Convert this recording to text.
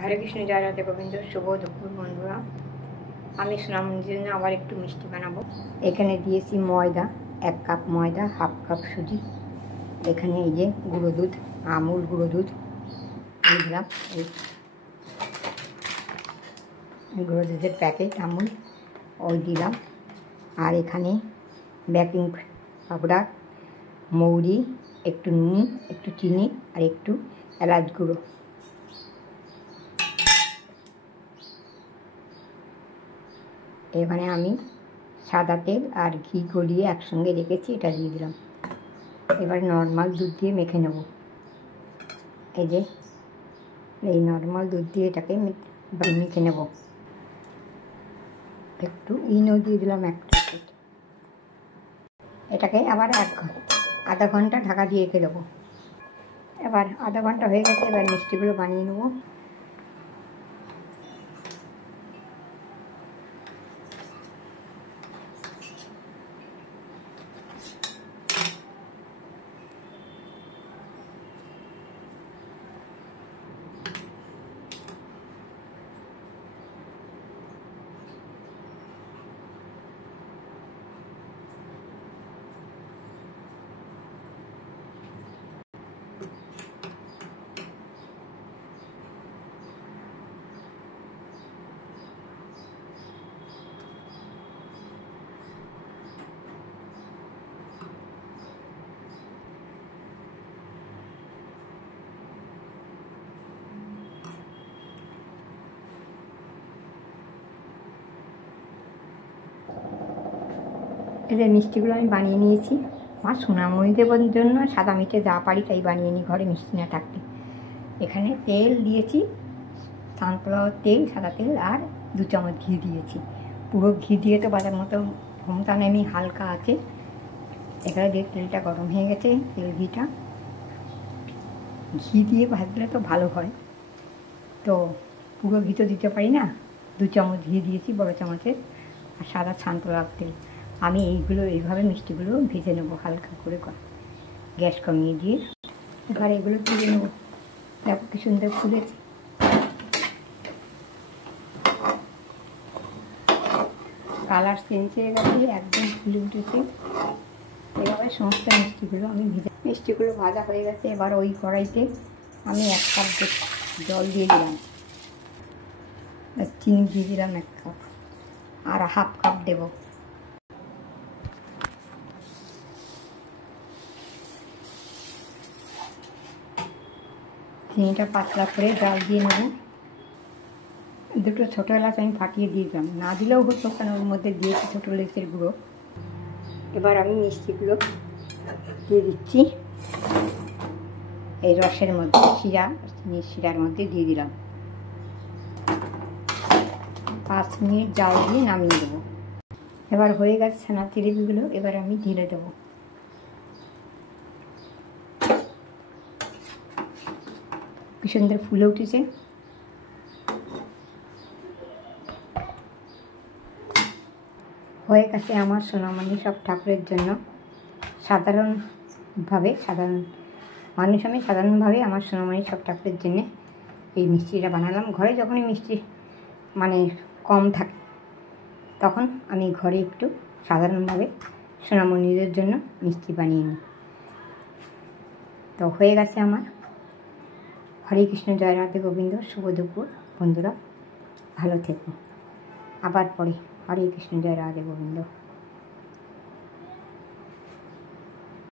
হরে কৃষ্ণ, জয় রাধে গোবিন্দ। শুভ দুপুর বন্ধুরা। আমি সোনামণির জন্য আবার একটু মিষ্টি বানাবো। এখানে দিয়েছি ময়দা, 1 কাপ ময়দা, হাফ কাপ সুজি। এখানে এই যে গুঁড়ো দুধ, আমুল গুঁড়ো দুধ দিয়ে দিলাম। এই গুঁড়ো দুধের প্যাকেট আমুল ওই দিলাম। আর এখানে বেকিং পাউডার, মৌরি, একটু নুন, একটু চিনি আর একটু এলাচ গুঁড়ো। এখানে আমি সাদা তেল আর ঘি গলিয়ে একসঙ্গে রেখেছি, এটা দিয়ে দিলাম। এবার নর্মাল দুধ দিয়ে মেখে নেব। এই যে এই নর্মাল দুধ দিয়ে এটাকে মেখে নেব। একটু ইনো দিয়ে দিলাম একটা। এটাকে আবার আধা ঘন্টা ঢাকা দিয়ে রেখে দেবো। এবার আধা ঘন্টা হয়ে গেছে, এবার মিষ্টিগুলো বানিয়ে নেব। এই যে মিষ্টিগুলো আমি বানিয়ে নিয়েছি। আমার সোনামণি দেবার জন্য সাদা মিঠে যা পারি তাই বানিয়ে নিই ঘরে, মিষ্টি না থাকতে। এখানে তেল দিয়েছি, সানফ্লাওয়ার তেল, সাদা তেল, আর 2 চামচ ঘি দিয়েছি। পুরো ঘি দিয়ে তো বাজার মতো ক্ষমতা নেই, হালকা আছে। এখানে দিয়ে তেলটা গরম হয়ে গেছে, তেল ঘিটা ঘি দিয়ে ভাজলে তো ভালো হয়, তো পুরো ঘি তো দিতে পারি না। 2 চামচ ঘি দিয়েছি বড় চামচের, আর সাদা সানফ্লাওয়ার তেল। আমি এইভাবে মিষ্টিগুলো ভেজে নেবো হালকা করে, গ্যাস কমিয়ে দিয়ে। এবার এগুলো তুলে নেবো। দেখো কি সুন্দর ফুলেছে। কালার চেঞ্জ হয়ে গেছে, একদম ফুলে উঠেছে। এভাবে সমস্ত মিষ্টিগুলো আমি মিষ্টিগুলো ভাজা হয়ে গেছে। এবার ওই কড়াইতে আমি 1 কাপ জল দিয়ে দিলাম, চিনি দিয়ে দিলাম 1 কাপ, আর হাফ কাপ দেবো। চিনিটা পাতলা করে জাল দিয়ে নেব। 2টো ছোটো এলাচ আমি ফাটিয়ে দিয়েছিলাম, না দিলেও হতো, কারণ ওর মধ্যে দিয়েছি ছোটো এলাচের গুঁড়ো। এবার আমি মিষ্টিগুলো দিয়ে দিচ্ছি এই রসের মধ্যে, শিরার মধ্যে দিয়ে দিলাম। 5 মিনিট জাল দিয়ে নামিয়ে দেবো। এবার হয়ে গেছে ছানার জিলিপিগুলো, এবার আমি ঢেলে দেবো। কি সুন্দর ফুলে উঠেছে। হয়ে গেছে আমার সোনামণি সব ঠাকুরের জন্য। সাধারণভাবে আমার সোনামণি সব ঠাকুরের জন্যে এই মিষ্টিটা বানালাম। ঘরে যখনই মিষ্টি কম থাকে, তখন আমি ঘরে একটু সাধারণভাবে সোনামণিদের জন্য মিষ্টি বানিয়ে নিই। তো হয়ে গেছে আমার। হরে কৃষ্ণ, জয় রাধে গোবিন্দ। শুভ দুপুর বন্ধুরা, ভালো থেকো। আবার পরে। হরে কৃষ্ণ, জয় রাধে গোবিন্দ।